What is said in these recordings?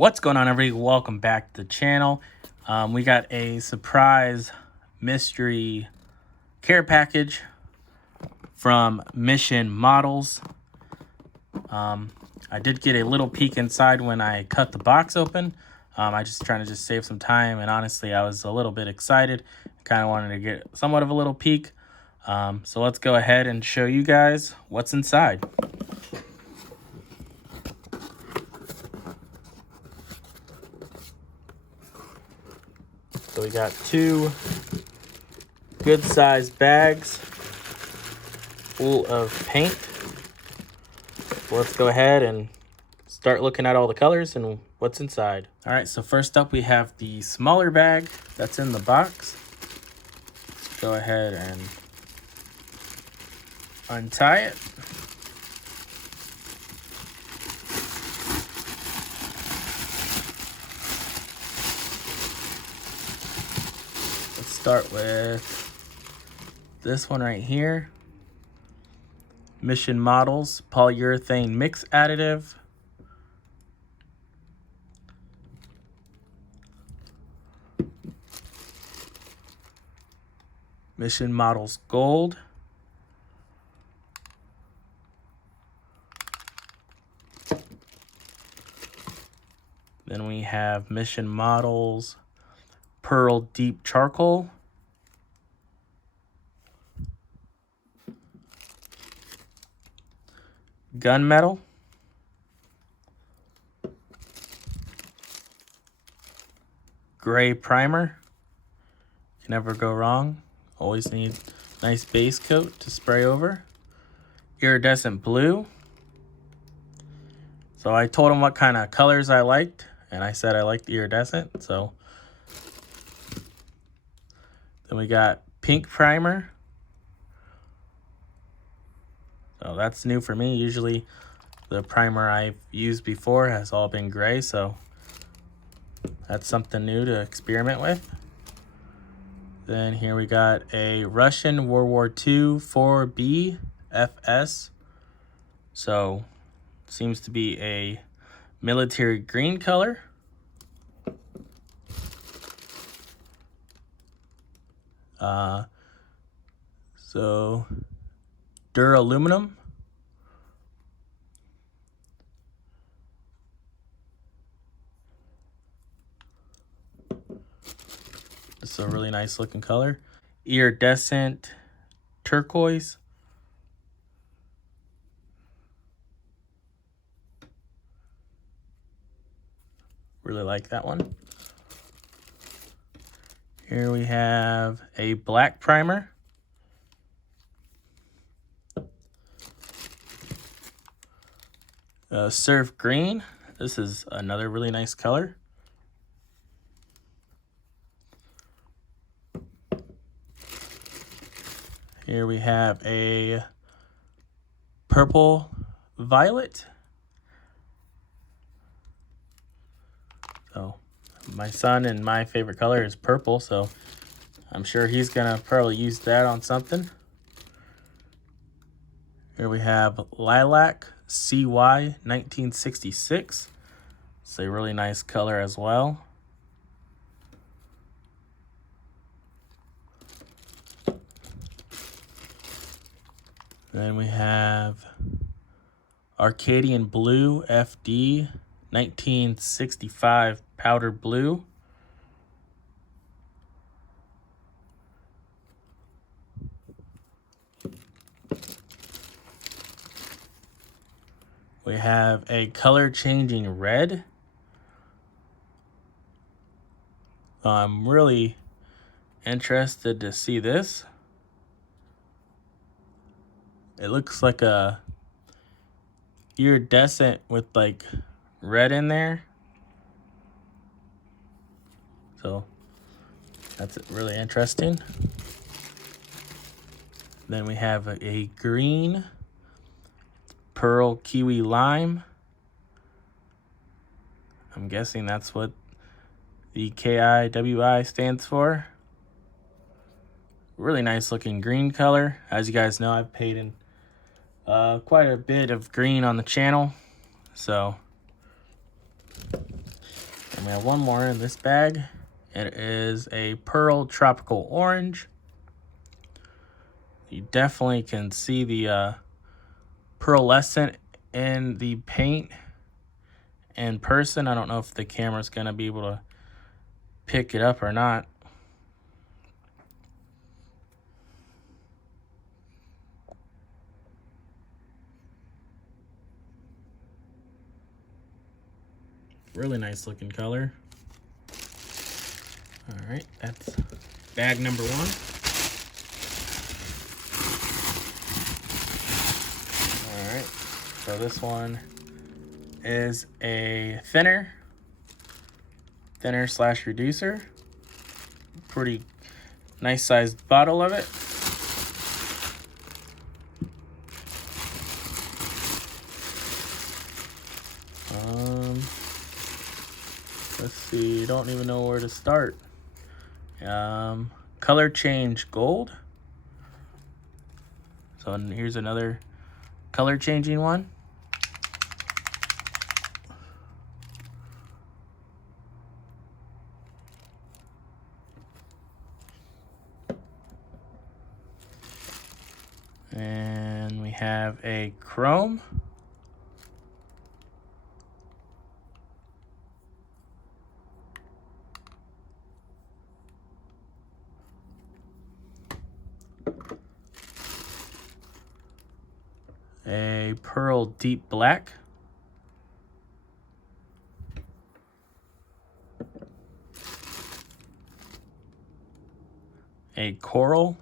What's going on, everybody? Welcome back to the channel. We got a surprise mystery care package from Mission Models. I did get a little peek inside when I cut the box open. I just trying to save some time, and honestly, I was a little bit excited. Kind of wanted to get somewhat of a little peek. So let's go ahead and show you guys what's inside. So we got two good sized bags full of paint. So let's go ahead and start looking at all the colors and what's inside. All right, so first up we have the smaller bag that's in the box. Let's go ahead and untie it. Start with this one right here. Mission Models polyurethane mix additive. Mission Models gold. Then we have Mission Models Pearl Deep Charcoal. Gunmetal. Gray primer. Can never go wrong. Always need nice base coat to spray over. Iridescent blue. So I told him what kind of colors I liked, and I said I liked iridescent, so. Then we got pink primer. So that's new for me. Usually the primer I've used before has all been gray, so that's something new to experiment with. Then here we got a Russian World War II 4B FS. So seems to be a military green color. So duraluminum. It's a really nice looking color. Iridescent turquoise. Really like that one. Here we have a black primer. Surf green. This is another really nice color. Here we have a purple violet. So my son and my favorite color is purple, so I'm sure he's gonna probably use that on something. Here we have lilac CY 1966. It's a really nice color as well. Then we have Arcadian Blue FD 1965 powder blue. We have a color changing red. I'm really interested to see this. It looks like a iridescent with like red in there. So that's really interesting. Then we have a green pearl kiwi lime. I'm guessing that's what the KIWI stands for. Really nice looking green color. As you guys know, I've painted quite a bit of green on the channel. So And we have one more in this bag. It is a Pearl Tropical Orange. You definitely can see the pearlescent in the paint in person. I don't know if the camera's gonna be able to pick it up or not. Really nice looking color. All right, that's bag number one. All right, so this one is a thinner slash reducer. Pretty nice sized bottle of it. Let's see, don't even know where to start. Color change gold. So here's another color changing one. And we have a chrome. A pearl deep black. A coral.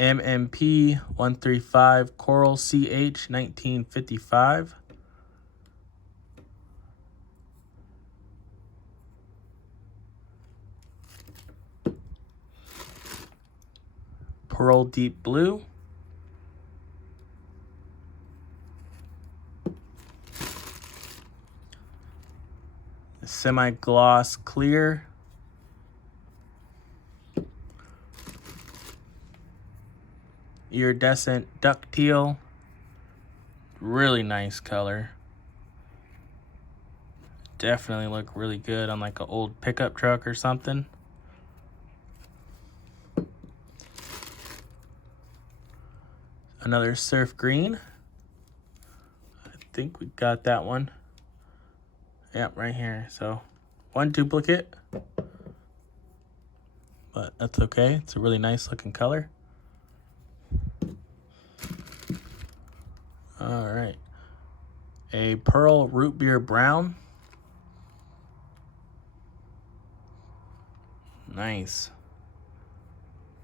MMP 135 Coral CH 1955. Pearl deep blue. Semi-gloss clear. Iridescent duck teal. Really nice color. Definitely look really good on like an old pickup truck or something. Another surf green. I think we got that one. Yep, right here. So one duplicate, but that's okay. It's a really nice looking color. All right. A pearl root beer brown. Nice.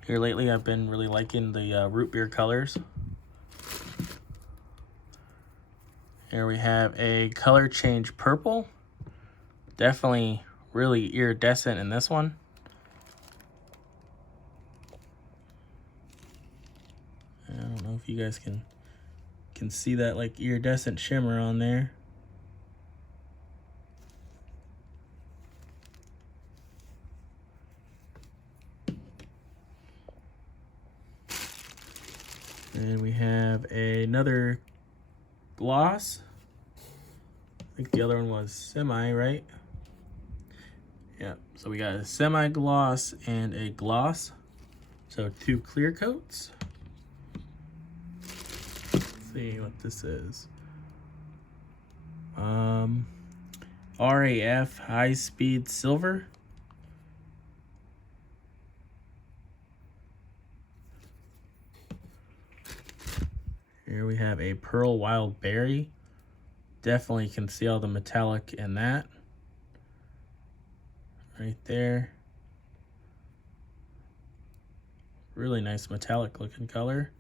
Here lately, I've been really liking the root beer colors. Here we have a color change purple. Definitely really iridescent in this one. I don't know if you guys can see that like iridescent shimmer on there. And we have another gloss. I think the other one was semi, right? Yeah, so we got a semi-gloss and a gloss. So two clear coats. Let's see what this is. RAF high speed silver. Here we have a pearl wild berry. Definitely can see all the metallic in that. Right there. Really nice metallic looking color.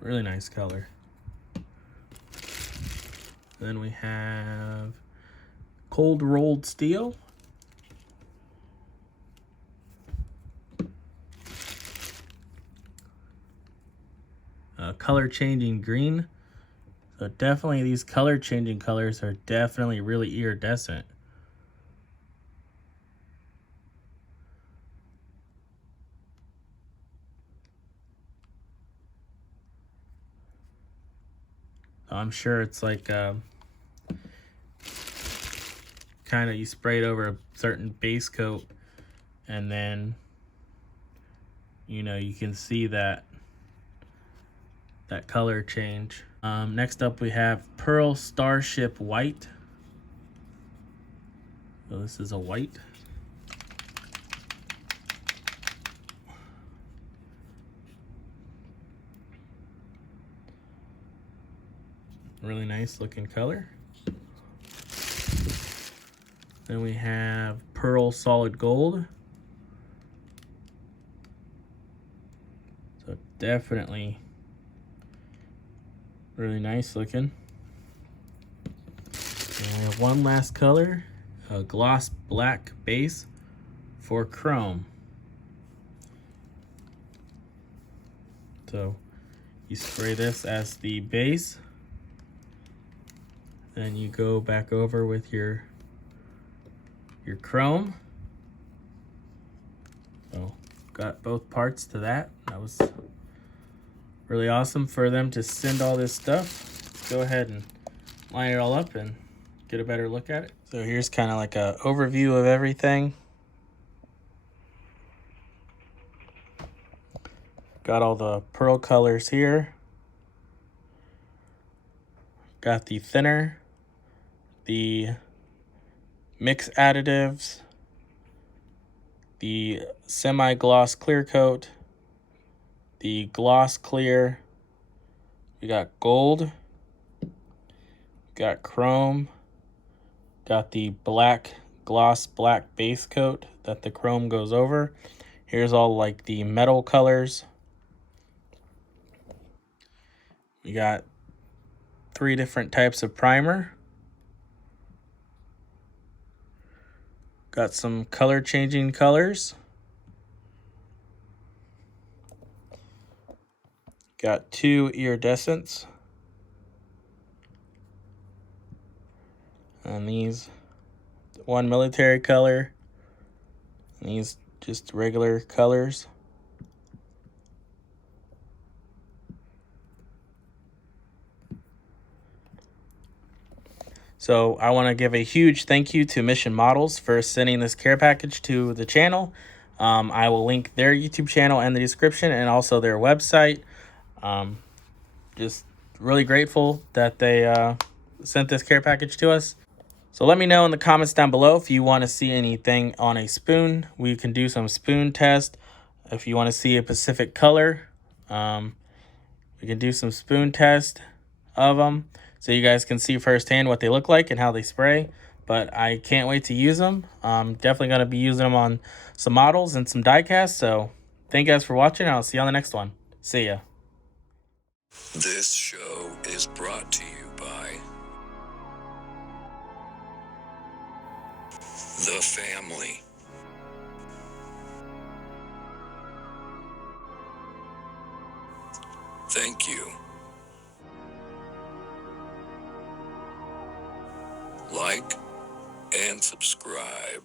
Really nice color. Then we have cold rolled steel. Color changing green. So definitely these color changing colors are definitely really iridescent. I'm sure it's like kind of you spray it over a certain base coat, and then you can see that color change. Next up we have Pearl Starship White. So this is a white. Really nice looking color. Then we have Pearl Solid Gold. So definitely really nice looking. And we have one last color, a gloss black base for chrome. So you spray this as the base, then you go back over with your chrome. So got both parts to that. That was really awesome for them to send all this stuff. Go ahead and line it all up and get a better look at it. So here's kind of like a overview of everything. Got all the pearl colors here. Got the thinner, the mix additives, the semi-gloss clear coat, the gloss clear. We got gold, got chrome, got the black gloss black base coat that the chrome goes over. Here's all like the metal colors. We got 3 different types of primer. Got some color changing colors. Got 2 iridescents. And these, 1 military color. And these just regular colors. So I want to give a huge thank you to Mission Models for sending this care package to the channel. I will link their YouTube channel in the description and also their website. Just really grateful that they sent this care package to us. So let me know in the comments down below if you want to see anything on a spoon. We can do some spoon test. If you want to see a specific color, we can do some spoon test of them so you guys can see firsthand what they look like and how they spray. But I can't wait to use them. I'm definitely going to be using them on some models and some diecast. So thank you guys for watching. I'll see you on the next one. See ya. This show is brought to you by The Family. Thank you. Like and subscribe.